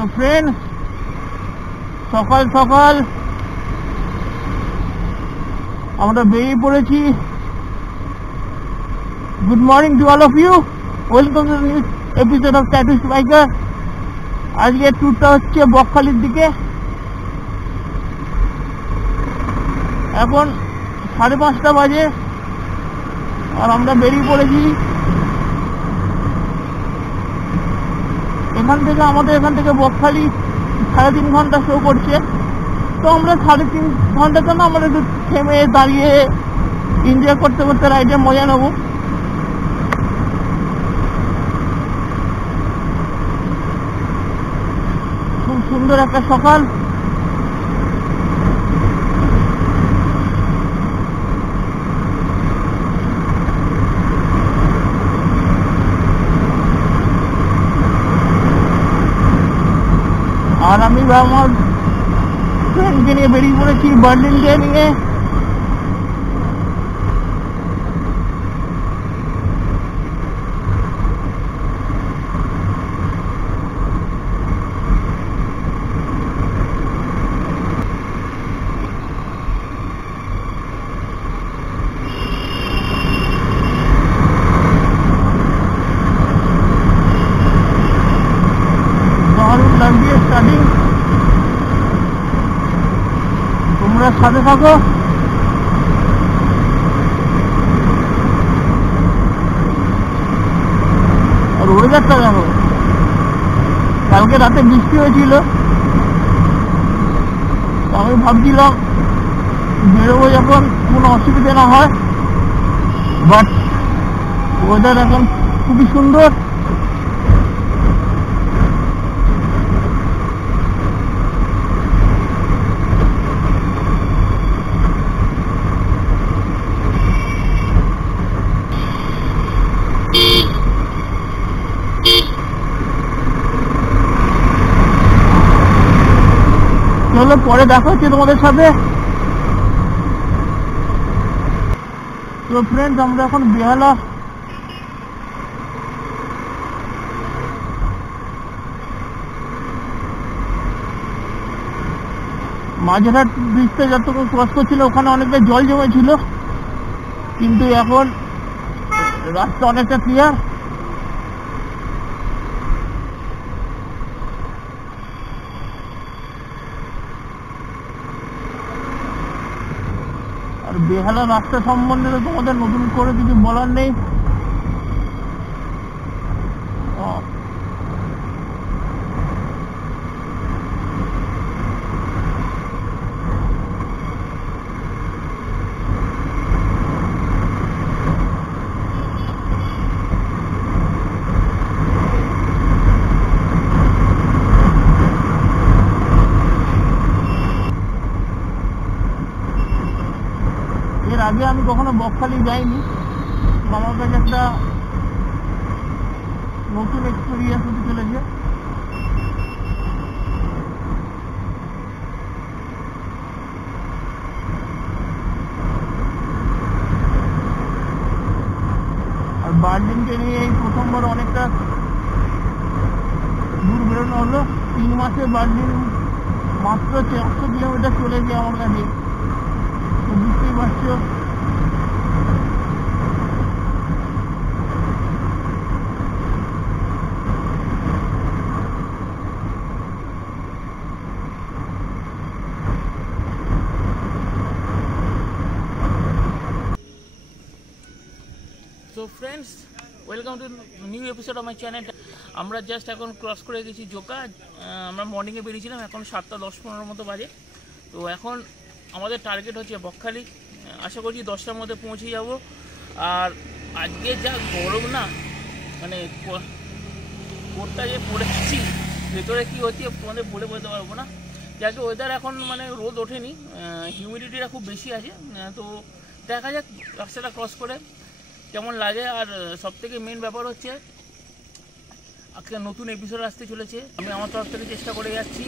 তো ফ্রেন্ডস, সকাল সকাল আমরা বেরিয়ে পড়েছি। Good morning to all of you, welcome to new episode of tattoo striker. আজকে ট্যুরটা হচ্ছে বকখালির দিকে। এখন 5:30 বাজে আর আমরা বেরিয়ে পড়েছি। আমাদের এখান থেকে বকখালি 3.5 ঘন্টা শো করছে। তো আমরা 3.5 ঘন্টার জন্য আমরা একটু থেমে দাঁড়িয়ে এনজয় করতে করতে রাইডে মজা নেব। খুব সুন্দর একটা সকাল। আর আমি আমার ফ্রেন্ডকে নিয়ে বেরিয়ে পড়েছি বার্লিনকে নিয়ে। দারুণ লাগছে স্টার্টিং, তোমরা সাথে থাকো। আর ওয়েদারটা দেখো, কালকে রাতে বৃষ্টি হয়েছিল। আমি ভাবছিলাম বেরোবো যখন কোনো অসুবিধা না হয়, বাট ওয়েদার এখন খুবই সুন্দর। চলো পরে দেখা হচ্ছে তোমাদের সাথে। তো ফ্রেন্ডস, আমরা এখন বেহালা মাঝেরহাট ব্রিজটা যতক্ষণ ক্রস করছিল ওখানে অনেকটা জল জমেছিল, কিন্তু এখন রাস্তা অনেকটা ক্লিয়ার। আর বেহালা রাস্তা সম্বন্ধে তো তোমাদের নতুন করে কিছু বলার নেই। এর আগে আমি কখনো বকখালি যাইনি, আমার কাছে একটা নতুন এক্সপিরিয়েন্স হতে চলেছে। আর বার্লিনকে নিয়ে এই প্রথমবার অনেকটা দূর বেরোনো হলো। 3 মাসে বার্লিন মাত্র 400 কিলোমিটার চলেছে আমার কাছে। তো বুঝতেই পারছো তো friends, welcome to new episode of my channel. আমরা জাস্ট এখন ক্রস করে গেছি জোকা। আমরা মর্নিংয়ে বেরিয়েছিলাম, এখন 7:10-15 মতো বাজে। তো এখন আমাদের টার্গেট হচ্ছে বকখালি। আশা করছি 10টার মধ্যে পৌঁছে যাব। আর আজকে যা গরম না, মানে কোটটা যে পড়েছি, ভেতরে কী হচ্ছে তোমাদের বলে বলতে পারবো না। যাকে ওয়েদার এখন মানে রোদ ওঠেনি, হিউমিডিটিটা খুব বেশি আছে। তো দেখা যাক রাস্তাটা ক্রস করে কেমন লাগে। আর সবথেকে মেন ব্যাপার হচ্ছে আজকে নতুন এপিসোড আসতে চলেছে। আমি আমার তরফ থেকে চেষ্টা করে যাচ্ছি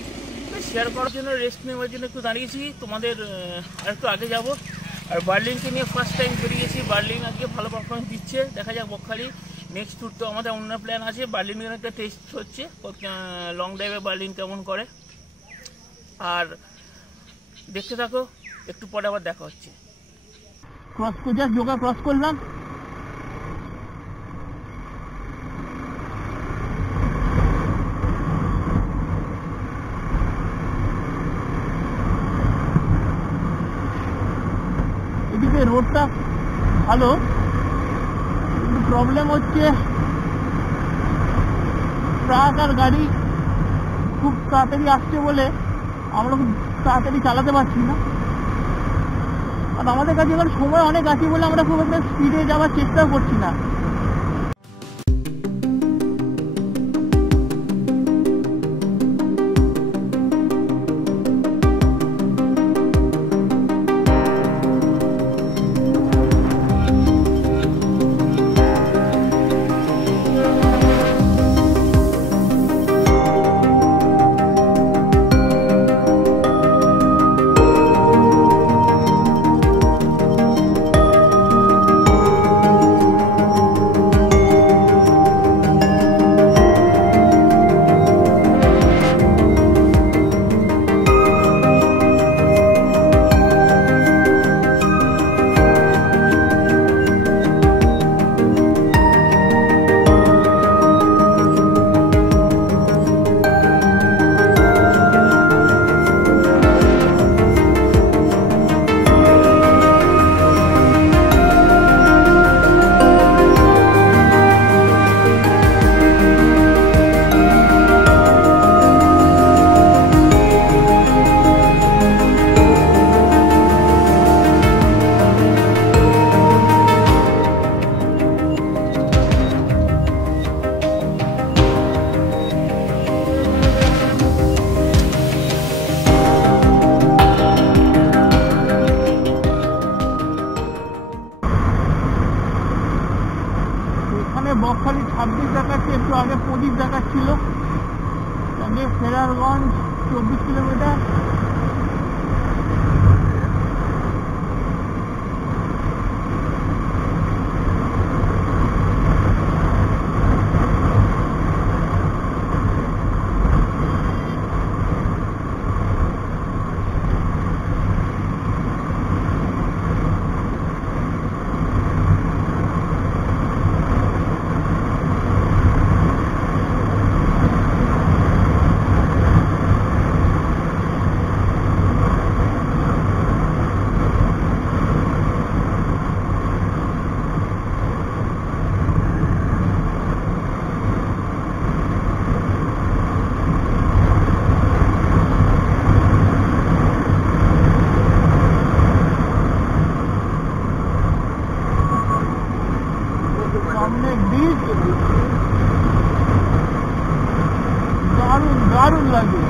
শেয়ার করার জন্য, রেস্ট নেওয়ার জন্য একটু দাঁড়িয়েছি। তোমাদের আরেকটু আগে যাব। আর বার্লিনকে নিয়ে ফার্স্ট টাইম বেরিয়েছি। বার্লিন আজকে ভালো পারফরমেন্স দিচ্ছে, দেখা যাক বকখালি নেক্সট ট্যুর তো আমাদের অন্য প্ল্যান আছে, বার্লিনের একটা টেস্ট হচ্ছে, লং ড্রাইভে বার্লিন কেমন করে। আর দেখতে থাকো, একটু পরে আবার দেখা হচ্ছে। ক্রস করে যা যোগা ক্রস করলাম, এদিকে রোডটা ভালো, কিন্তু প্রবলেম হচ্ছে ট্রাক আর গাড়ি খুব তাড়াতাড়ি আসছে বলে আমরা খুব তাড়াতাড়ি চালাতে পারছি না। আর আমাদের কাছে এবার সময় অনেক আছে বলে আমরা খুব একটা স্পিডে যাওয়ার চেষ্টাও করছি না। বকখালি 26 দেখাচ্ছে, একটু আগে 25 দেখাচ্ছিল। ফেরারগঞ্জ 24 কিলোমিটার। দারুণ লাগে।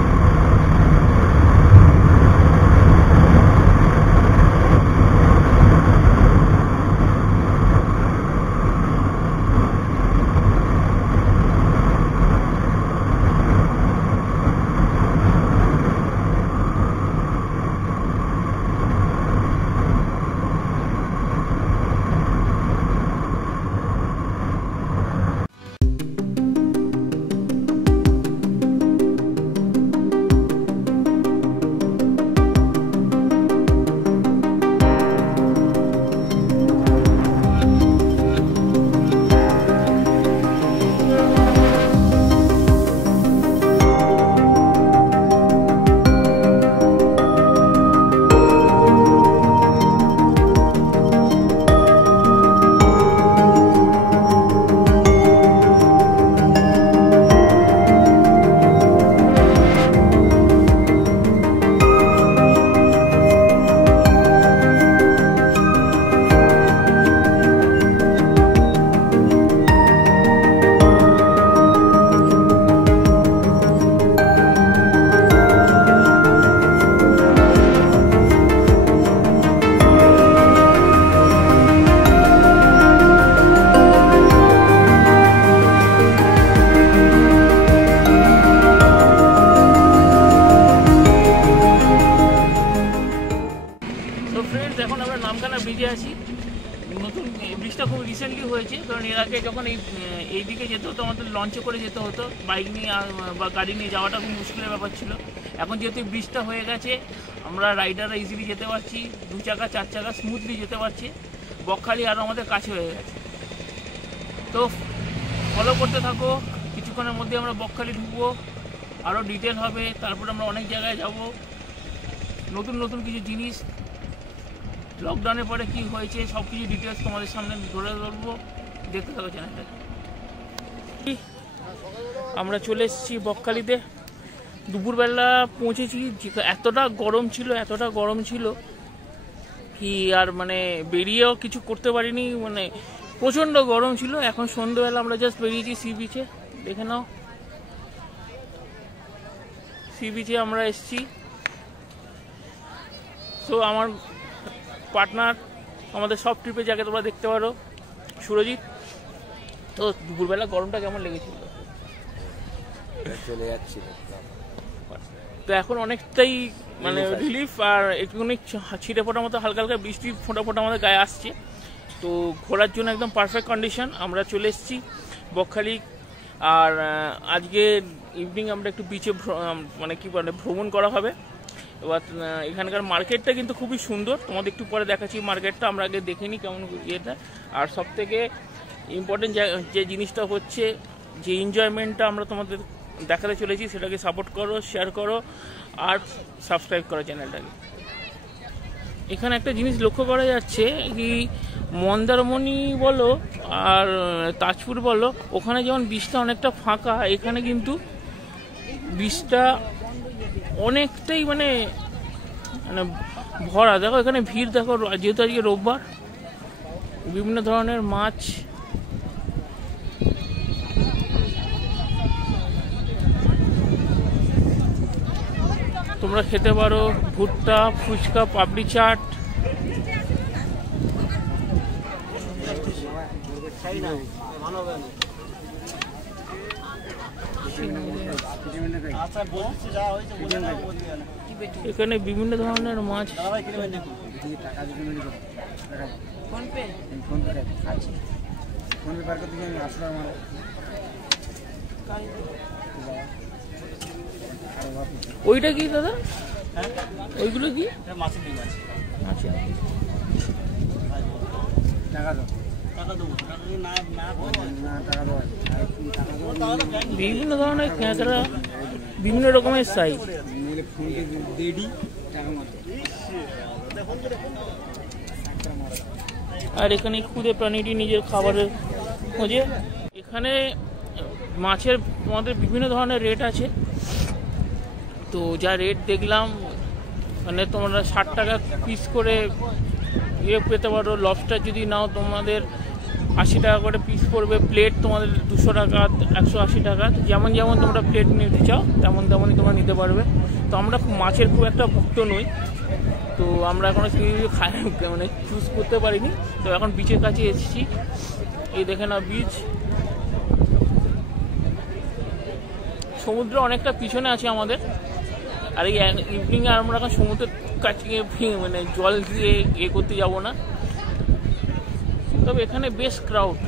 রিসেন্টলি হয়েছে, কারণ এর আগে যখন এই দিকে যেতে হতো আমাদের লঞ্চে করে যেতে হতো, বাইক নিয়ে বা গাড়ি নিয়ে যাওয়াটা খুব মুশকিলের ব্যাপার ছিল। এখন যেহেতু ব্রিজটা হয়ে গেছে আমরা রাইডাররা ইজিলি যেতে পারছি, 2 চাকা 4 চাকা স্মুথলি যেতে পারছি। বকখালি আরও আমাদের কাছে হয়ে গেছে। তো ফলো করতে থাকো, কিছুক্ষণের মধ্যে আমরা বকখালি ঢুকবো, আরও ডিটেল হবে, তারপর আমরা অনেক জায়গায় যাব, নতুন নতুন কিছু জিনিস, লকডাউনের পরে কি হয়েছে সব কিছু ডিটেলস তোমাদের সামনে ধরে ধরবো, দেখতে থাকো চ্যানেলটা। আমরা চলে এসেছি বকখালিতে, দুপুরবেলা পৌঁছেছি। এতটা গরম ছিল কি আর মানে বেরিয়েও কিছু করতে পারিনি, মানে প্রচণ্ড গরম ছিল। এখন সন্ধ্যেবেলা আমরা জাস্ট বেরিয়েছি সি বিচে, দেখে নাও সি বিচে আমরা এসেছি। তো আমার পার্টনার আমাদের সব ট্রিপে যাকে তোমরা দেখতে পারো, সুরজিৎ। তো দুপুরবেলা গরমটা কেমন লেগেছিল? চলে যাচ্ছিল, তো এখন অনেকটাই মানে রিলিফ, আর একটুখানি ছিটে ফোটার মতো হালকা হালকা বৃষ্টি ফোটা ফোটা আমাদের গায়ে আসছে। তো ঘোরার জন্য একদম পারফেক্ট কন্ডিশন। আমরা চলে এসেছি বকখালি, আর আজকে ইভিনিং আমরা একটু বিচে মানে কি বলে ভ্রমণ করা হবে। এবার এখানকার মার্কেটটা কিন্তু খুবই সুন্দর, তোমাদের একটু পরে দেখাচ্ছি মার্কেটটা, আমরা আগে দেখে নিই কেমন ইয়েটা। আর সব থেকে ইম্পর্টেন্ট যে জিনিসটা হচ্ছে যে এনজয়মেন্টটা আমরা তোমাদের দেখাতে চলেছি, সেটাকে সাপোর্ট করো, শেয়ার করো আর সাবস্ক্রাইব করো চ্যানেলটাকে। এখানে একটা জিনিস লক্ষ্য করা যাচ্ছে কি, মন্দারমণি বলো আর তাজপুর বলো, ওখানে যেমন বীজটা অনেকটা ফাঁকা, এখানে কিন্তু বীজটা অনেকটাই মানে মানে ভরা। দেখো এখানে ভিড় দেখো, যেহেতু আজকে রোববার, বিভিন্ন ধরনের মাছ, তোমরা খেতে পারো ভুট্টা, ফুচকা, পাপড়ি চাট। এখানে বিভিন্ন ধরনের মাছ। ওইটা কি দাদা? ওইগুলো কি? বিভিন্ন ধরনের ক্যাঁকড়া, বিভিন্ন রকমের সাইজ। আর এখানে ক্ষুদে প্রাণীটি নিজের খাবারের খোঁজে। এখানে মাছের তোমাদের বিভিন্ন ধরনের রেট আছে। তো যা রেট দেখলাম, মানে তোমরা 60 টাকা পিস করে ইয়ে পেতে পারো। লবস্টার যদি নাও তোমাদের 80 টাকা করে পিস পড়বে। প্লেট তোমাদের 200 টাকা, 180 টাকা, যেমন যেমন তোমরা প্লেট নিতে চাও তেমন তেমনই তোমরা নিতে পারবে। তো আমরা মাছের খুব একটা ভক্ত নই, তো আমরা এখনো মানে চুজ করতে পারিনি। তো এখন বিচের কাছে এসেছি, এই দেখে না বিচ, সমুদ্র অনেকটা পিছনে আছে আমাদের। আর এই ইভিনিংয়ে আমরা এখন সমুদ্রের কাছে মানে জল দিয়ে ইয়ে করতে যাবো না। তবে এখানে বেশ ক্রাউড,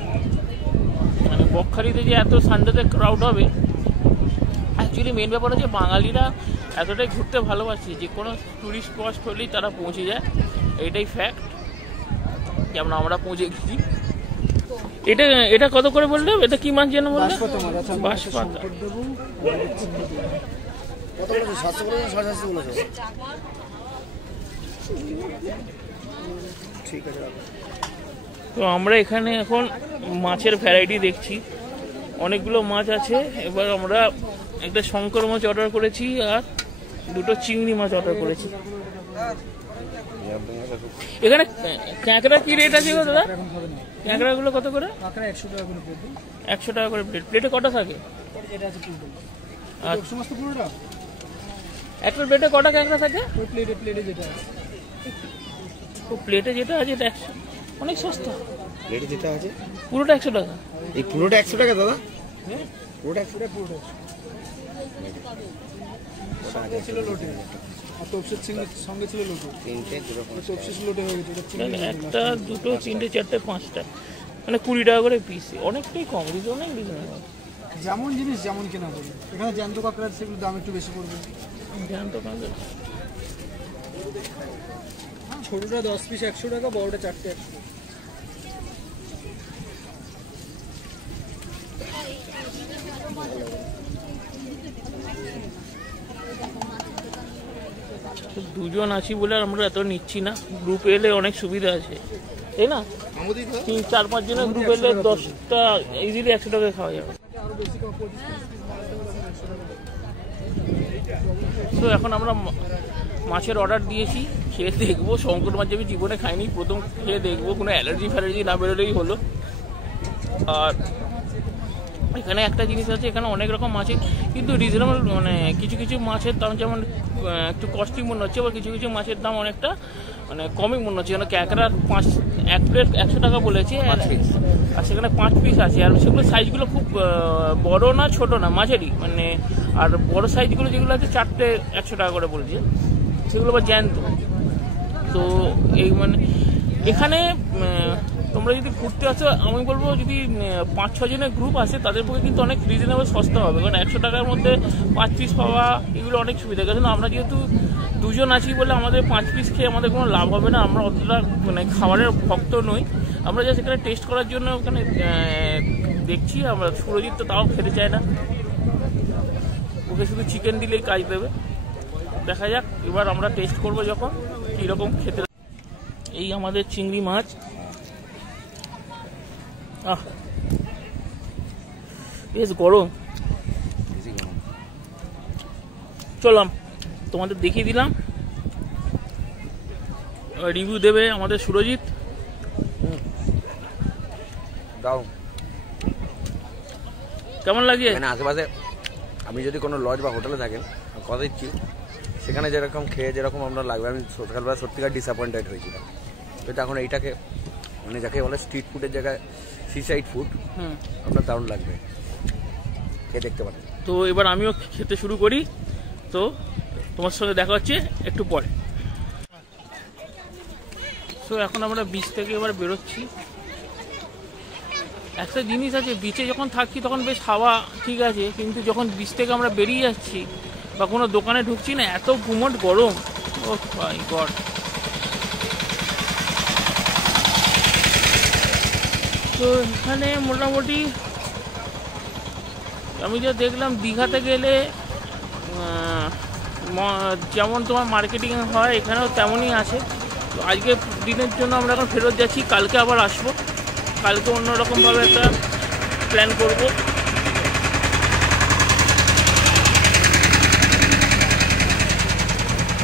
মানে বকখালিতে যে এত সানডেতে ক্রাউড হবে, অ্যাকচুয়ালি মেন ব্যাপার হচ্ছে বাঙালিরা এতটাই ঘুরতে ভালোবাসে, যে কোনো টুরিস্ট স্পট হলেই তারা পৌঁছে যায়, এটাই ফ্যাক্ট। যেমন আমরা পৌঁছে গেছি। এটা কত করে বললে? এটা কি মাছ যেন বললে? বাঁশপাতা। তো আমরা এখানে এখন মাছের ভ্যারাইটি দেখছি, অনেকগুলো মাছ আছে। এবার আমরা একটা শঙ্কর মাছ অর্ডার করেছি আর 2টো চিংড়ি মাছ অর্ডার করেছি। এখানে ক্যাঁকড়া কি রেট আছে দাদা? ক্যাঁকড়াগুলো কত করে? 100 টাকা করে প্লেট। প্লেটে কটা থাকে? একটা প্লেটে কটা ক্যাঁকড়া থাকে? প্লেটে যেটা আছে এটা 100, অনেক সস্তা। প্লেটে যেটা আছে পুরোটা 100 টাকা। এই পুরোটা 100 টাকা দাদা? পুরোটা 100 টাকা? পুরোটা ছিল লোটে, আর তপসির সঙ্গে ছিল লোটে। তিনটে দুটো তপসির লোটে হয়ে গেছে। একটা, দুটো, তিনটে, চারটে, পাঁচটা। মানে 20 টাকা করে পিস, অনেকটাই কম, রিজনেবল। যেমন জিনিস যেমন কেনা পড়বে। এখানে জ্যান্ত কাঁকড়া সেগুলো দাম একটু বেশি পড়বে। জ্যান্ত কাঁকড়া ছোটটা 10 পিস 100 টাকা, বড়টা 4টে 100। দুজন আছি বলে আমরা এত নিচ্ছি না, গ্রুপ এলে অনেক সুবিধা আছে, তাই না? 4-5 জনের গ্রুপ এলে 10টা ইজিলি 100 টাকায় খাওয়া যাবে। তো এখন আমরা মাছের অর্ডার দিয়েছি, খেয়ে দেখবো। শঙ্কর মাছ আমি জীবনে খাইনি, প্রথম খেয়ে দেখবো, কোনো অ্যালার্জি ফ্যালার্জি না বেরোলেই হলো। আর এখানে একটা জিনিস আছে, এখানে অনেক রকম মাছের কিন্তু রিজনেবল, মানে কিছু কিছু মাছের দাম যেমন একটু কস্টলি মনে হচ্ছে, আবার কিছু কিছু মাছের দাম অনেকটা মানে কমই মনে হচ্ছে। যেন ক্যাকড়ার 1 প্লেট 100 টাকা বলেছে, আর সেখানে 5 পিস আছে। আর সেগুলো সাইজগুলো খুব বড় না ছোট না, মাঝারি মানে। আর বড় সাইজগুলো যেগুলো আছে 4টে 100 টাকা করে বলছে, সেগুলো আবার জ্যান্ত। তো এই মানে এখানে তোমরা যদি ঘুরতে আসো, আমি বলবো যদি 5-6 জনের গ্রুপ আসে তাদের পক্ষে কিন্তু অনেক রিজনেবল সস্তা হবে, কারণ 100 টাকার মধ্যে 5 পিস পাওয়া এগুলো অনেক সুবিধা। কারণ আমরা যেহেতু 2 জন আছি বলে আমাদের 5 পিস খেয়ে আমাদের কোনো লাভ হবে না, আমরা অতটা মানে খাবারের ভক্ত নই। আমরা জাস্ট এখানে টেস্ট করার জন্য ওখানে দেখছি। আমরা সুরজিৎ তো তাও খেতে চায় না, ওকে শুধু চিকেন দিলেই কাজ দেবে। দেখা যাক এবার আমরা টেস্ট করবো যখন কীরকম খেতে। এই আমাদের চিংড়ি মাছ, বেশ গরম। চললাম, তোমাদের দেখিয়ে দিলাম। রিভিউ দেবে আমাদের সুরজিৎ। দাও কেমন লাগে? মানে আশেপাশে আমি যদি কোনো লজ বা হোটেলে থাকেন, কথা দিচ্ছি সেখানে যেরকম খেয়ে যেরকম আপনার লাগবে, আমি সকালবেলা সত্যিকার ডিসঅ্যাপয়েন্টেড হয়েছিলাম। কিন্তু এখন এইটাকে মানে যাকে বলে স্ট্রিট ফুডের জায়গায় সিসাইড ফুড, আপনার দারুণ লাগবে, খেয়ে দেখতে পারেন। তো এবার আমিও খেতে শুরু করি। তো তোমার সঙ্গে দেখা হচ্ছে একটু পরে। তো এখন আমরা বিচ থেকে এবার বেরোচ্ছি। একটা জিনিস আছে, বিচে যখন থাকছি তখন বেশ হাওয়া ঠিক আছে, কিন্তু যখন বিচ থেকে আমরা বেরিয়ে যাচ্ছি বা কোনো দোকানে ঢুকছি না, এত গুমট গরম। ও মাই গড। তো এখানে মোটামুটি আমি যা দেখলাম, দীঘাতে গেলে যেমন তোমার মার্কেটিং হয় এখানেও তেমনই আছে। তো আজকে দিনের জন্য আমরা এখন ফেরত যাচ্ছি, কালকে আবার আসবো। কালকে অন্যরকমভাবে একটা প্ল্যান করব।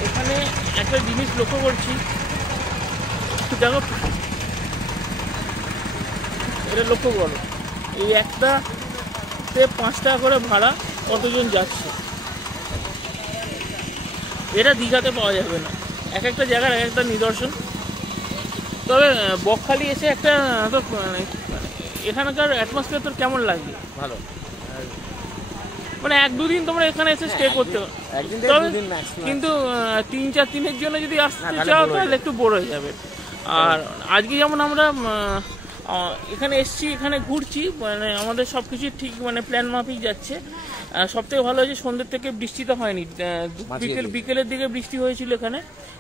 এখানে একটা জিনিস লক্ষ্য করছি, দেখো এটা লক্ষ্য করো, এই একটাতে 5 টাকা করে ভাড়া, কতজন যাচ্ছে। এটা দীঘাতে পাওয়া যাবে না, এক একটা জায়গার এক একটা নিদর্শন। তবে বকখালি এসে একটা তো এখানকার অ্যাটমসফিয়ার তোর কেমন লাগে? ভালো, মানে 1-2 দিন তোমরা এখানে এসে স্টে করতে পারো, কিন্তু 3-4 দিনের জন্য যদি আসতে চাও তাহলে একটু বোর হয়ে যাবে। আর আজকে যেমন আমরা এখানে এসছি, এখানে ঘুরছি, মানে আমাদের সব কিছু ঠিক মানে প্ল্যান মাফিক যাচ্ছে। সবথেকে ভালো হয়েছে সন্ধ্যের থেকে বৃষ্টিটা হয়নি, বিকেলের দিকে বৃষ্টি হয়েছিল এখানে।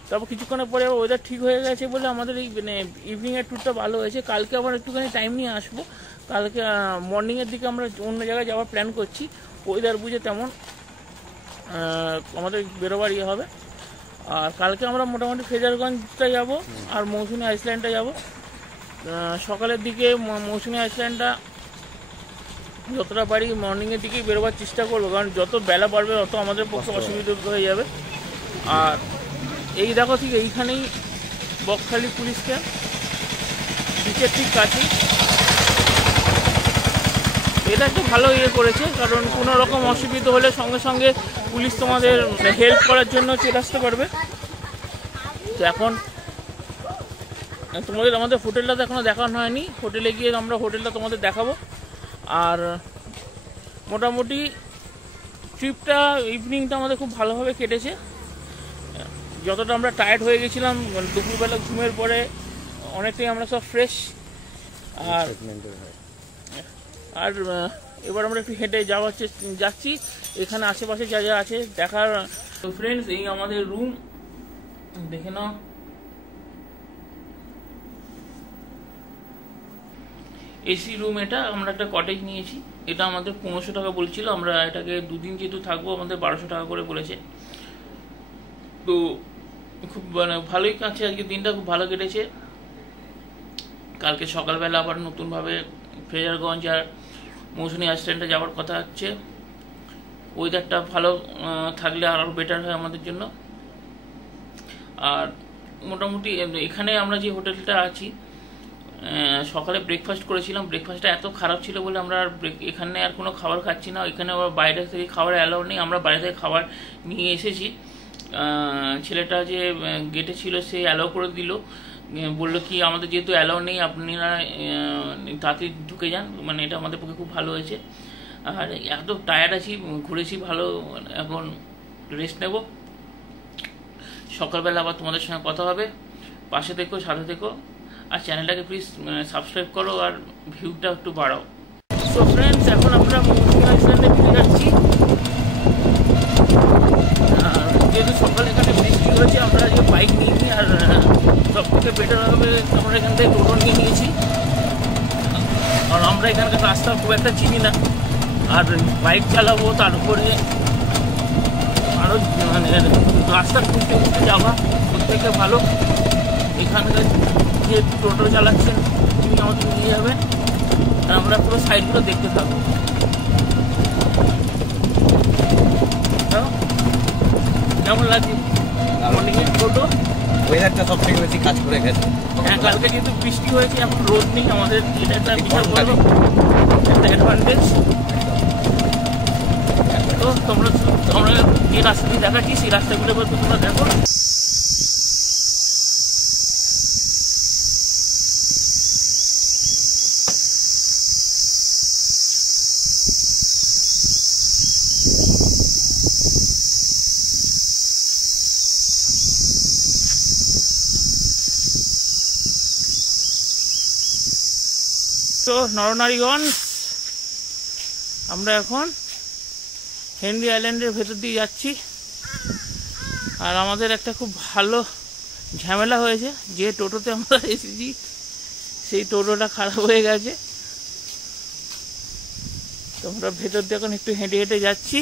তারপর কিছুক্ষণের পরে ওয়েদার ঠিক হয়ে গেছে বলে আমাদের এই মানে ইভিনিংয়ের ট্যুরটা ভালো হয়েছে। কালকে আবার একটুখানি টাইম নিয়ে আসবো, কালকে মর্নিংয়ের দিকে আমরা অন্য জায়গায় যাওয়ার প্ল্যান করছি। ওয়েদার বুঝে তেমন আমাদের বেরোবার ইয়ে হবে। আর কালকে আমরা মোটামুটি ফ্রেজারগঞ্জটা যাব আর মৌসুমী আইসল্যান্ডটা যাব। সকালের দিকে মৌসুমী আইসল্যান্ডটা যতটা পারি মর্নিংয়ের দিকেই বেরোবার চেষ্টা করবো, কারণ যত বেলা বাড়বে তত আমাদের পক্ষে অসুবিধা হয়ে যাবে। আর এই দেখো ঠিক এইখানেই বকখালি পুলিশ ক্যাম্প, বিচের ঠিক কাছেই। এটা একটু ভালো ইয়ে করেছে, কারণ কোনো রকম অসুবিধা হলে সঙ্গে সঙ্গে পুলিশ তোমাদের হেল্প করার জন্য চলে আসতে পারবে। তো এখন তোমাদের আমাদের হোটেলটা তো এখনও দেখানো হয়নি, হোটেলে গিয়ে আমরা হোটেলটা তোমাদের দেখাবো। আর মোটামুটি ট্রিপটা ইভিনিংটা আমাদের খুব ভালোভাবে কেটেছে। যতটা আমরা টায়ার্ড হয়ে গেছিলাম দুপুরবেলা ঘুমের পরে, অনেকটাই আমরা সব ফ্রেশ। আর আর এবার আমরা একটু হেঁটে যাচ্ছি এখানে আশেপাশে যা যা আছে দেখার। তো ফ্রেন্ডস, এই আমাদের রুম দেখে নাও। এসি রুম, এটা আমরা একটা কটেজ নিয়েছি। এটা আমাদের 1500 টাকা বলছিল, আমরা এটাকে 2 দিন যেহেতু থাকবো আমাদের 1200 টাকা করে বলেছে। তো খুব মানে ভালোই কাছে, আজকে দিনটা খুব ভালো কেটেছে। কালকে সকালবেলা আবার নতুনভাবে ফ্রেজারগঞ্জ আর মৌসুমী আইসল্যান্ডে যাওয়ার কথা হচ্ছে। ওয়েদারটা ভালো থাকলে আরও বেটার হয় আমাদের জন্য। আর মোটামুটি এখানে আমরা যে হোটেলটা আছি, সকালে ব্রেকফাস্ট করেছিলাম। ব্রেকফাস্টটা এত খারাপ ছিল বলে আমরা আর এখানে আর কোনো খাবার খাচ্ছি না। এখানে আবার বাইরে থেকে খাবার অ্যালাউ নেই, আমরা বাইরে থেকে খাবার নিয়ে এসেছি। ছেলেটা যে গেটে ছিল সে অ্যালাউ করে দিল, বললো কি আমাদের যেহেতু অ্যালাউ নেই আপনারা তাড়াতাড়ি ঢুকে যান। মানে এটা আমাদের পক্ষে খুব ভালো হয়েছে। আর এত টায়ার্ড আছি, ঘুরেছি ভালো, এখন রেস্ট নেব। সকালবেলা আবার তোমাদের সঙ্গে কথা হবে। পাশে থেকো, সাথে থেকো, আর চ্যানেলটাকে প্লিজ সাবস্ক্রাইব করো আর ভিউটা একটু বাড়াও। সো ফ্রেন্ডস, এখন আমরা মৌসুমী আইসল্যান্ডে ফিরে যাচ্ছি। যেহেতু সকালে এখানে বৃষ্টি হয়েছে, আমরা আজকে বাইক নিয়েছি। আর সব থেকে বেটার হবে আমরা এখান থেকে টোটো নিয়ে নিয়েছি। আর আমরা এখানকার রাস্তা খুব একটা চিনি না, আর বাইক চালাবো, তার উপরে আরও মানে রাস্তা খুঁজতে খুঁজতে যাওয়া প্রত্যেকে ভালো। এখানকার যে টোটো চালাচ্ছেন তিনি আমাদের নিয়ে যাবেন, আর আমরা পুরো সাইডগুলো দেখতে থাকবো। কেমন লাগছে মর্নিংয়ের টোটো? ওয়েদারটা সব থেকে বেশি কাজ করে গেছে। হ্যাঁ, কালকে যেহেতু বৃষ্টি হয়েছে, এখন রোদ নেই, আমাদের এটা একটা বিশাল বড় একটা অ্যাডভান্টেজ। তো আমরা যে রাস্তা দিয়ে দেখাচ্ছি সেই রাস্তাগুলো বলতে তোমরা দেখো। তো নরনারীগণ, আমরা এখন হেনরি আইল্যান্ডের ভেতর দিয়ে যাচ্ছি। আর আমাদের একটা খুব ভালো ঝামেলা হয়েছে, যে টোটোতে আমরা এসেছি সেই টোটোটা খারাপ হয়ে গেছে। তো আমরা ভেতর দিয়ে এখন একটু হেঁটে হেঁটে যাচ্ছি।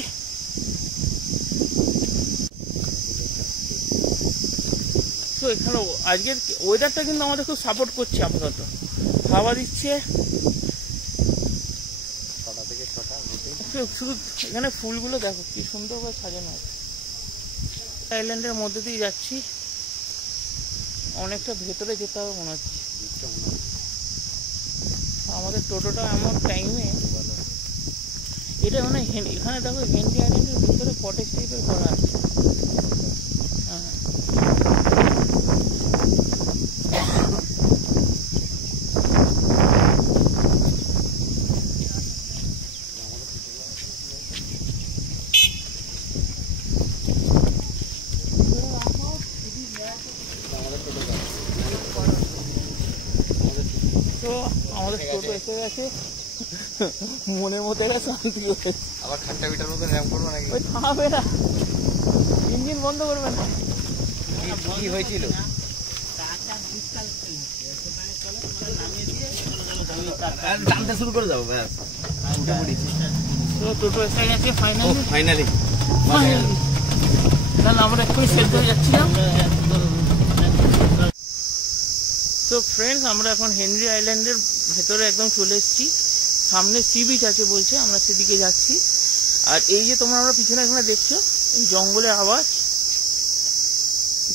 তো এখানে আজকের ওয়েদারটা কিন্তু আমাদের খুব সাপোর্ট করছে, আপাতত হাওয়া দিচ্ছে। শুধু এখানে ফুলগুলো দেখো কি সুন্দরভাবে সাজানো আছে। আইল্যান্ডের মধ্যে দিয়ে যাচ্ছি, অনেকটা ভেতরে যেতে হবে মনে হচ্ছে। আমাদের টোটোটা এমন টাইমে, এটা মানে এখানে দেখো হেনরি আইল্যান্ডের ভিতরে কটেজ টাইপের করা আছে। হ্যাঁ, তো আমাদের টোটো এসে গেছে, মনের মধ্যে একটা শান্তি হয়েছে। আবার খাট্টা বিটার মতো র্যাম করবো নাকি? ওই থামবে না, ইঞ্জিন বন্ধ করবে না। কি হয়েছিল? টানতে শুরু করে যাবো ব্যাস। তো টোটো এসে গেছে ফাইনালি। তাহলে আমরা এক্ষুনি সেলতে হয়ে যাচ্ছিলাম। তো ফ্রেন্ডস, আমরা এখন হেনরি আইল্যান্ডের ভেতরে একদম চলে এসেছি। সামনে সি বিচ আছে বলছে, আমরা সেদিকে যাচ্ছি। আর এই যে তোমরা আমরা পিছনে এখানে দেখছো, এই জঙ্গলের আওয়াজ,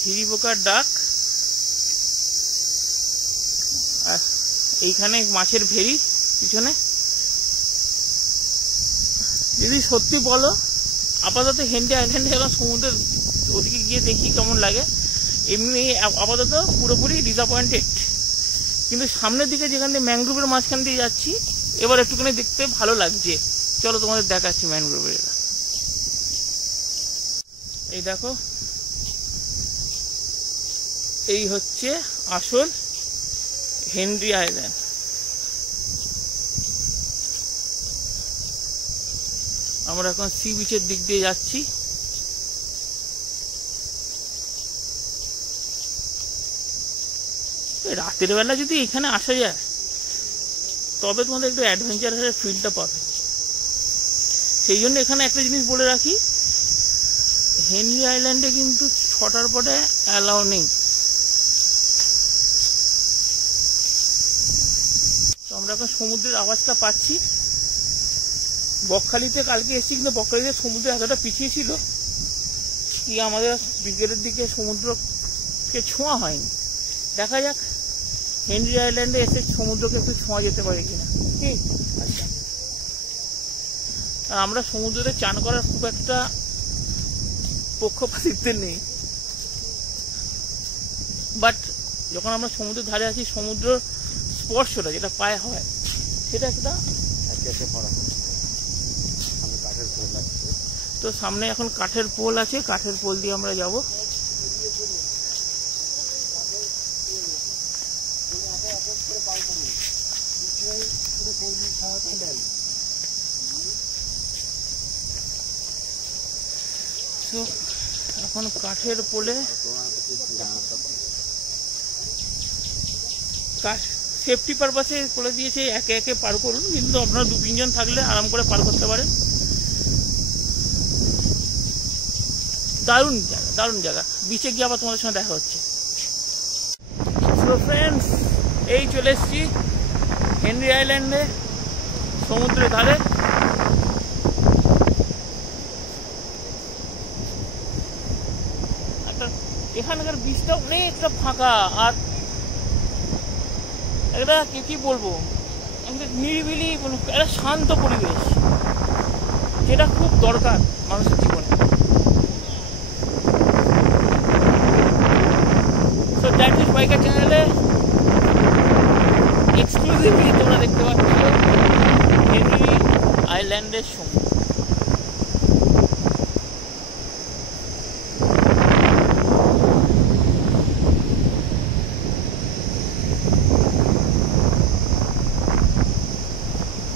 ঝিরি পোকার ডাক, আর এইখানে মাছের ভেরি পিছনে। যদি সত্যি বলো, আপাতত হেনরি আইল্যান্ডে এখন সমুদ্রের ওদিকে গিয়ে দেখি কেমন লাগে। এমনি আপাতত পুরোপুরি ডিসঅ্যাপয়েন্টেড, কিন্তু সামনের দিকে যেখান দিয়ে ম্যানগ্রোভের মাঝখান দিয়ে যাচ্ছি, এবার একটুখানি দেখতে ভালো লাগছে। চলো তোমাদের দেখাচ্ছি ম্যানগ্রোভের। এই দেখো, এই হচ্ছে আসল হেনরি আইল্যান্ড। আমরা এখন সি বিচের দিক দিয়ে যাচ্ছি। রাতের বেলা যদি এখানে আসা যায় তবে তোমাদের একটু অ্যাডভেঞ্চারের ফিলটা পাবে। সেই জন্য এখানে একটা জিনিস বলে রাখি, হেনরি আইল্যান্ডে কিন্তু 6টার পরে অ্যালাউ নেই। তো আমরা এখন সমুদ্রের আওয়াজটা পাচ্ছি। বকখালিতে কালকে এসেছি, কিন্তু বকখালিতে সমুদ্র এতটা পিছিয়ে ছিল কি আমাদের বিকেলের দিকে সমুদ্রকে ছোঁয়া হয়নি। দেখা যাক হেনরি আইল্যান্ডে এসে সমুদ্রকে একটু ছোঁয়া যেতে পারে কিনা। ঠিক আচ্ছা, আর আমরা সমুদ্রে চান করার খুব একটা পক্ষপাতিত্ব নেই, বাট যখন আমরা সমুদ্রের ধারে আছি সমুদ্র স্পর্শটা যেটা পায়ে হয় সেটা একটা তো সামনে এখন কাঠের পোল আছে, কাঠের পোল দিয়ে আমরা যাব। তো এখন কাঠের পোলে সেফটি পারপাসে বলে দিয়েছে একে একে পার করুন, কিন্তু আপনারা 2-3 জন থাকলে আরাম করে পার করতে পারেন। দারুণ জায়গা, দারুণ জায়গা। বিচে গিয়ে আবার তোমাদের সঙ্গে দেখা হচ্ছে। সো ফ্রেন্ডস, এই চলে এসছি হেনরি আইল্যান্ডে, সমুদ্রের ধারে। এখানকার বিচটা অনেকটা ফাঁকা, আর একটা কি বলবো, একটা নিরিবিলি একটা শান্ত পরিবেশ, যেটা খুব দরকার মানুষের জীবনে। সো দ্যাট ইজ বাইকার চ্যানেলে এক্সক্লুসিভলি তোমরা দেখতে পাচ্ছ হেনরি আইল্যান্ডের সমুদ্র।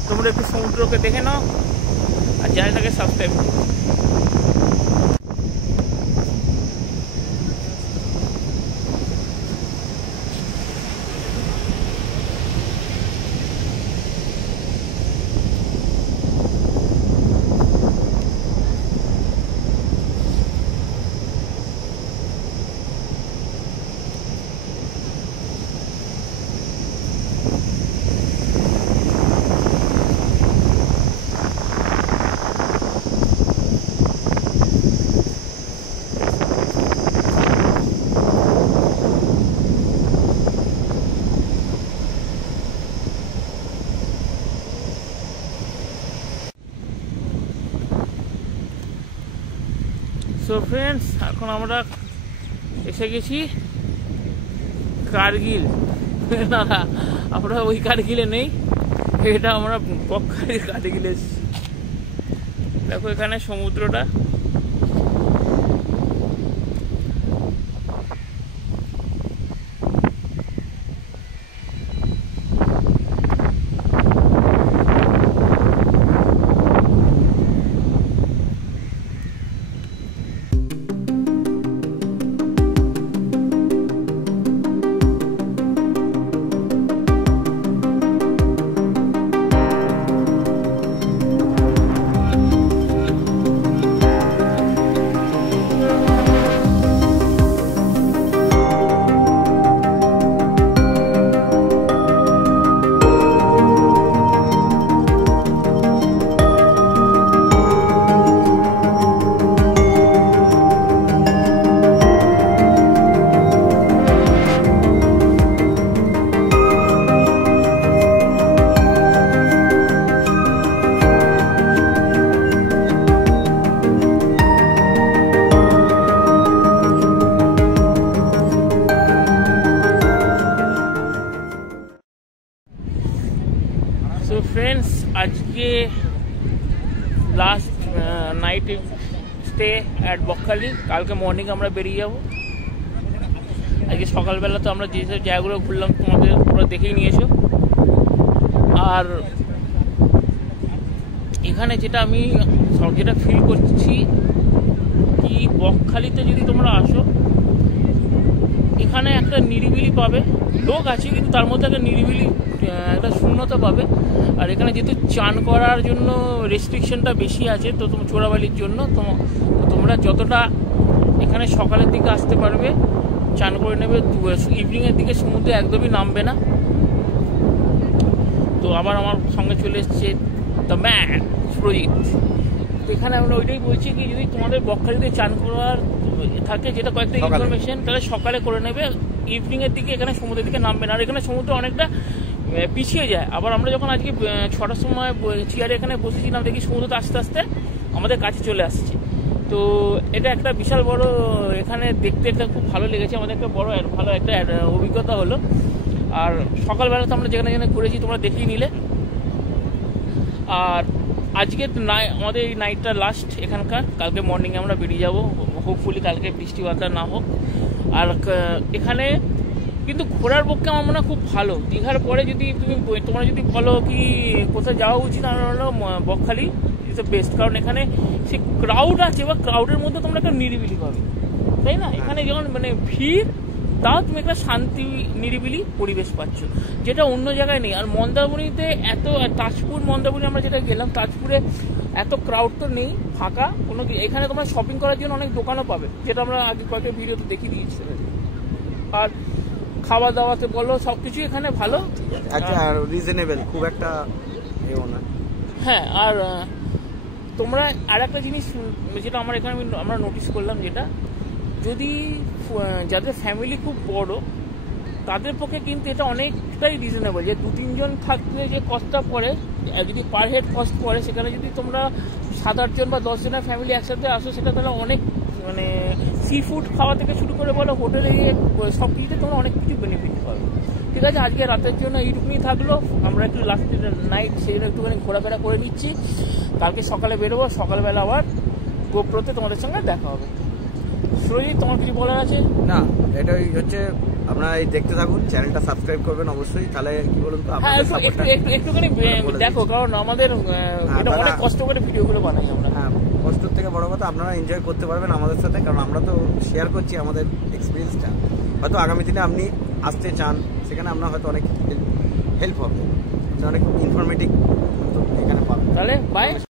তোমরা একটু সমুদ্রকে দেখে নাও আর চ্যানেলটাকে সাবস্ক্রাইব করো। সো ফ্রেন্ডস, এখন আমরা এসে গেছি কার্গিল। না না, আমরা ওই কার্গিলে নেই, এটা আমরা বকখালির কার্গিলে এসেছি। দেখো এখানে সমুদ্রটা, ফ্রেন্ডস আজকে last night stay at Bakkhali. কালকে মর্নিং আমরা বেরিয়ে যাব। আজকে সকালবেলা তো আমরা যেসব জায়গাগুলো ঘুরলাম তোমাদের পুরো দেখেই নিয়েছো। আর এখানে যেটা আমি যেটা ফিল করছি কি, বকখালিতে যদি তোমরা আসো এখানে একটা নিরিবিলি পাবে, লোক আছে কিন্তু তার মধ্যে একটা নিরিবিলি একটা শূন্যতা পাবে। আর এখানে যেহেতু চান করার জন্য রেস্ট্রিকশনটা বেশি আছে, তো চোরাবালির জন্য তোমরা যতটা এখানে সকালের দিকে আসতে পারবে চান করে নেবে, ইভিনিংয়ের দিকে সমুদ্রে একদমই নামবে না। তো আবার আমার সঙ্গে চলে এসছে দ্য ম্যান সুরজিৎ। তো এখানে আমরা ওইটাই বলছি কি, যদি তোমাদের বকখালিতে চান করার থাকে, যেটা কয়েকটা ইনফরমেশন, তাহলে সকালে করে নেবে, ইভিনিংয়ের দিকে এখানে সমুদ্রের দিকে নামবে না। আর এখানে সমুদ্র অনেকটা পিছিয়ে যায়। আবার আমরা যখন আজকে 6টার সময় চেয়ারে এখানে বসেছিলাম, দেখি সমুদ্রতে আস্তে আস্তে আমাদের কাছে চলে আসছে। তো এটা একটা বিশাল বড়, এখানে দেখতে একটা খুব ভালো লেগেছে, আমাদের একটা ভালো একটা অভিজ্ঞতা হলো। আর সকালবেলা তো আমরা যেখানে যেখানে ঘুরেছি তোমরা দেখেই নিলে। আর আজকে আমাদের এই নাইটটা লাস্ট এখানকার, কালকে মর্নিংয়ে আমরা বেরিয়ে যাব, হোপফুলি কালকে বৃষ্টি বাদলা না হোক। আর এখানে কিন্তু ঘোরার পক্ষে আমার মনে হয় খুব ভালো। দীঘার পরে যদি তোমরা যদি বলো কি কোথায় যাওয়া উচিত, আমার হলো বকখালি ইজ দ্য বেস্ট। কারণ এখানে সে ক্রাউড আছে, বা ক্রাউডের মধ্যে তোমরা একটা নিরিবিলি পাবে, তাই না? এখানে যখন মানে ভিড়, তাও তুমি একটা শান্তি নিরিবিলি পরিবেশ পাচ্ছ, যেটা অন্য জায়গায় নেই। আর মন্দারমণিতে এত, তাজপুর মন্দারমণি আমরা যেটা গেলাম, তাজপুরে এত ক্রাউড তো নেই, ফাঁকা কোনো। এখানে তোমরা শপিং করার জন্য অনেক দোকানও পাবে, যেটা আমরা আগে কয়েকটা ভিডিওতে দেখিয়ে দিয়েছি। আর খাওয়া দাওয়াতে বলো সব কিছুই এখানে ভালো, রিজনেবল, খুব একটা এও না। হ্যাঁ, আর তোমরা আর একটা জিনিস যেটা আমার এখানে আমরা নোটিস করলাম, যেটা যদি যাদের ফ্যামিলি খুব বড় তাদের পক্ষে কিন্তু এটা অনেকটাই রিজনেবল। যে 2-3 জন থাকলে যে কস্টটা পড়ে, যদি পার হেড কস্ট পড়ে, সেখানে যদি তোমরা 7-8 জন বা 10 জনের ফ্যামিলি একসাথে আসো, সেটা তাহলে অনেক, মানে সি ফুড খাওয়া থেকে শুরু করে বলো, হোটেলে গিয়ে সব কিছুতে তোমরা অনেক কিছু বেনিফিট পাবে। ঠিক আছে, আজকে রাতের জন্য এইটুকুনি থাকলো। আমরা একটু লাস্ট নাইট সেই জন্য একটুখানি ঘোরাফেরা করে নিচ্ছি। কালকে সকালে বেরোবো, সকালবেলা আবার গোপ্রোতে তোমাদের সঙ্গে দেখা হবে। সুরজিৎ, তোমার কিছু বলার আছে? না, এটাই হচ্ছে, আপনারা এই দেখতে থাকুন, চ্যানেলটা সাবস্ক্রাইব করবেন অবশ্যই। তাহলে কি বলুন তো, একটুখানি দেখো, কারণ আমাদের এটা অনেক কষ্ট করে ভিডিওগুলো বানাই আমরা। হ্যাঁ, কষ্টের থেকে বড় কথা আপনারা এনজয় করতে পারবেন আমাদের সাথে, কারণ আমরা তো শেয়ার করছি আমাদের এক্সপিরিয়েন্সটা। হয়তো আগামী দিনে আপনি আসতে চান, সেখানে আপনার হয়তো অনেক হেল্প হবে, অনেক ইনফরমেটিভ এখানে পাবেন। তাহলে বাই।